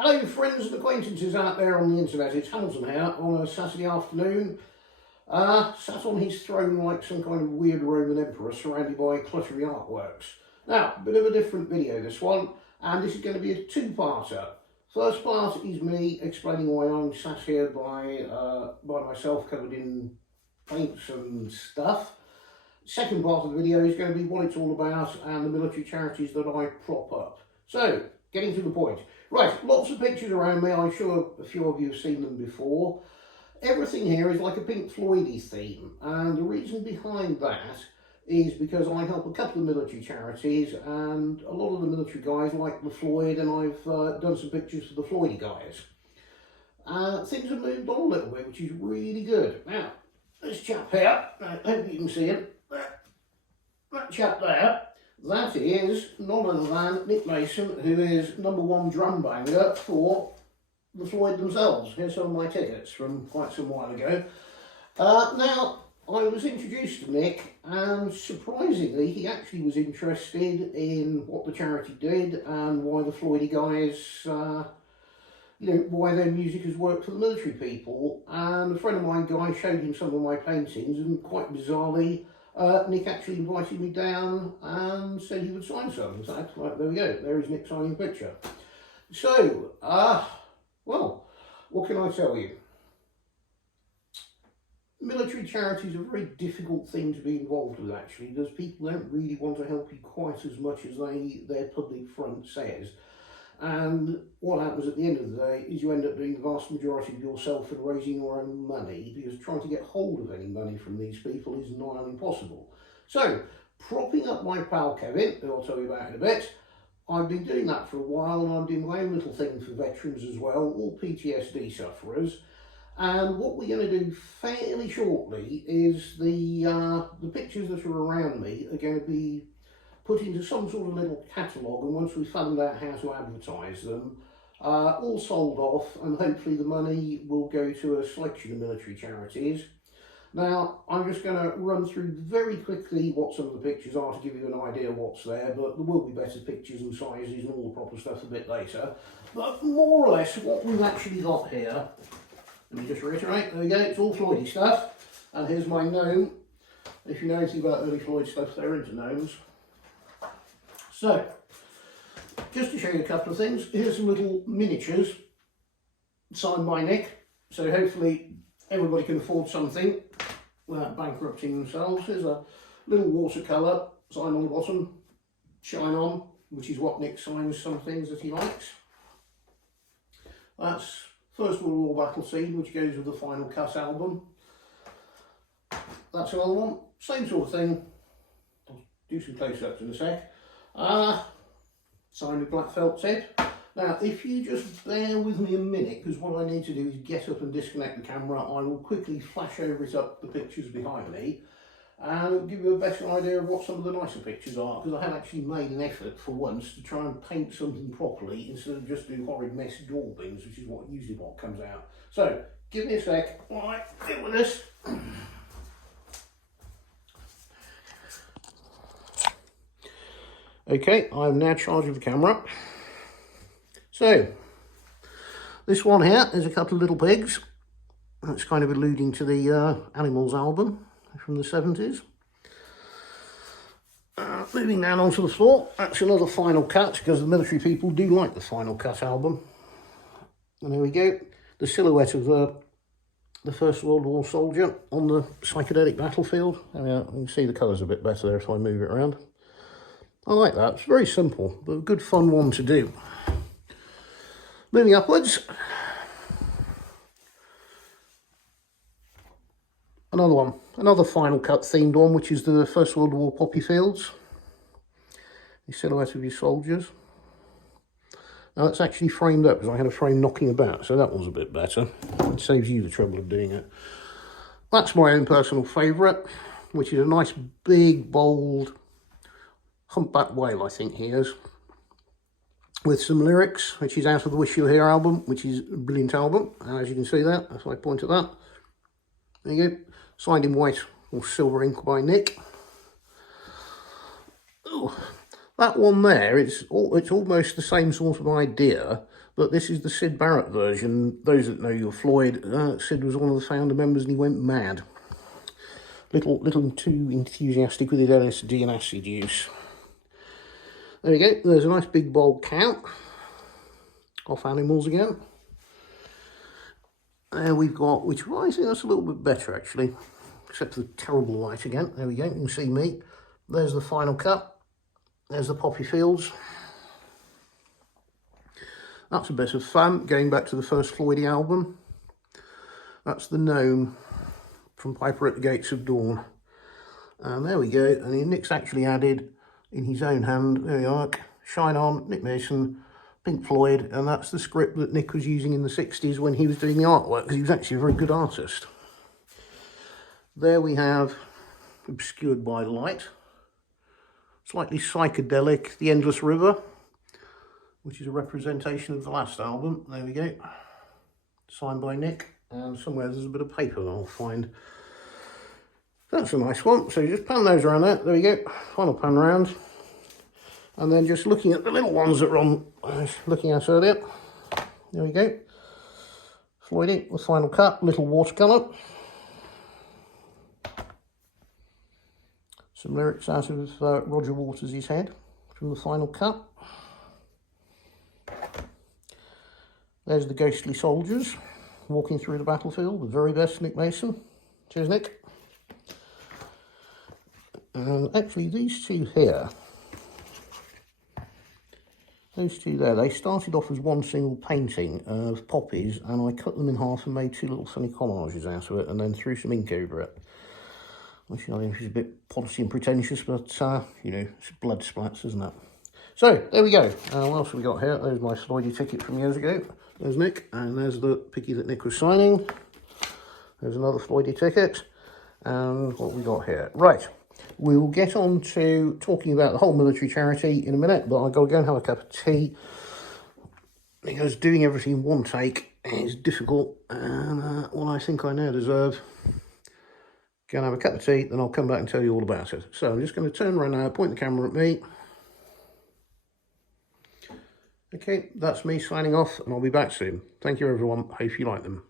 Hello friends and acquaintances out there on the internet, it's Hamilton here on a Saturday afternoon, sat on his throne like some kind of weird Roman emperor surrounded by cluttery artworks. Now, a bit of a different video this one, and this is going to be a two-parter. First part is me explaining why I'm sat here by myself covered in paints and stuff. Second part of the video is going to be what it's all about and the military charities that I prop up. So, getting to the point. Right, lots of pictures around me. I'm sure a few of you have seen them before. Everything here is like a Pink Floyd-y theme, and the reason behind that is because I help a couple of military charities, and a lot of the military guys like the Floyd, and I've done some pictures for the Floyd guys. Things have moved on a little bit, which is really good. Now, this chap here, I hope you can see him. That chap there, that is none other than Nick Mason, who is #1 drum banger for the Floyd themselves. Here's some of my tickets from quite some while ago. Now, I was introduced to Nick, and surprisingly, he actually was interested in what the charity did and why the Floyd guys, why their music has worked for the military people. And a friend of mine, Guy, showed him some of my paintings, and quite bizarrely, Nick actually invited me down and said he would sign some. So, right, there we go. There is Nick signing a picture. So, well, what can I tell you? Military charities are a very difficult thing to be involved with, actually, because people don't really want to help you quite as much as their public front says. And what happens at the end of the day is you end up doing the vast majority of yourself and raising your own money, because trying to get hold of any money from these people is nigh on impossible. So, propping up my pal Kevin, who I'll tell you about in a bit, I've been doing that for a while, and I'm doing my own little thing for veterans as well, all PTSD sufferers. And what we're going to do fairly shortly is the pictures that are around me are going to be put into some sort of little catalogue, and once we've found out how to advertise them, all sold off, and hopefully the money will go to a selection of military charities. Now, I'm just going to run through very quickly what some of the pictures are to give you an idea of what's there, but there will be better pictures and sizes and all the proper stuff a bit later. But more or less what we've actually got here, let me just reiterate, there we go, it's all Floydy stuff, and here's my gnome. If you know anything about early Floyd stuff, they're into gnomes. So, just to show you a couple of things, here's some little miniatures signed by Nick, so hopefully everybody can afford something without bankrupting themselves. Here's a little watercolour sign on the bottom, Shine On, which is what Nick signs some things that he likes. That's First World War Battle Scene, which goes with the Final Cut album. That's another one, same sort of thing. I'll do some close-ups in a sec. Signed with black felt tip. Now, if you just bear with me a minute, because what I need to do is get up and disconnect the camera, I will quickly flash over it up the pictures behind me, and it'll give you a better idea of what some of the nicer pictures are, because I have actually made an effort for once to try and paint something properly instead of just do horrid mess daubings, which is usually what comes out. So, give me a sec. Alright, deal with this. Okay, I'm now charging the camera. So, this one here is a couple of little pigs. That's kind of alluding to the Animals album from the 70s. Moving down onto the floor, that's another Final Cut, because the military people do like the Final Cut album. And there we go, the silhouette of the First World War soldier on the psychedelic battlefield. There we are. You can see the colours a bit better there if I move it around. I like that. It's very simple, but a good fun one to do. Moving upwards. Another one. Another Final Cut themed one, which is the First World War poppy fields. The silhouette of your soldiers. Now that's actually framed up, because I had a frame knocking about, so that was a bit better. It saves you the trouble of doing it. That's my own personal favourite, which is a nice big, bold humpback whale, I think he is, with some lyrics, which is out of the Wish You Were Here album, which is a brilliant album. And as you can see there, if I point at that, there you go, signed in white or silver ink by Nick. Ooh, That one there, it's almost the same sort of idea, but this is the Sid Barrett version. Those that know your Floyd, Sid was one of the founder members and he went mad. Little too enthusiastic with his LSD and acid use. There we go, there's a nice big bold cow. Off animals again. There we've got, which I think that's a little bit better actually, except for the terrible light again. There we go, you can see me. There's the final cut. There's the poppy fields. That's a bit of fun, going back to the first Floydy album. That's the gnome from Piper at the Gates of Dawn. And there we go, and Nick's actually added in his own hand, there we are, Shine On, Nick Mason, Pink Floyd, and that's the script that Nick was using in the 60s when he was doing the artwork, because he was actually a very good artist. There we have Obscured by Light. Slightly psychedelic, The Endless River, which is a representation of the last album. There we go. Signed by Nick, and somewhere there's a bit of paper that I'll find. That's a nice one. So you just pan those around there. There we go. Final pan round. And then just looking at the little ones that were on, looking at earlier. There we go. Floydy, the final cut, little watercolour. Some lyrics out of Roger Waters' head from the final cut. There's the ghostly soldiers walking through the battlefield, the very best Nick Mason. Cheers, Nick. And actually these two here, those two there, they started off as one single painting of poppies, and I cut them in half and made two little funny collages out of it and then threw some ink over it. Which I think is a bit potty and pretentious, but you know, it's blood splats, isn't it? So, there we go. What else have we got here? There's my Floydy ticket from years ago. There's Nick, and there's the picky that Nick was signing. There's another Floydy ticket. And what have we got here? Right, we will get on to talking about the whole military charity in a minute, but I've got to go and have a cup of tea, because doing everything in one take is difficult, and well, I think I now deserve. Go and have a cup of tea, then I'll come back and tell you all about it. So I'm just going to turn around now, point the camera at me. Okay, that's me signing off, and I'll be back soon. Thank you, everyone. Hope you like them.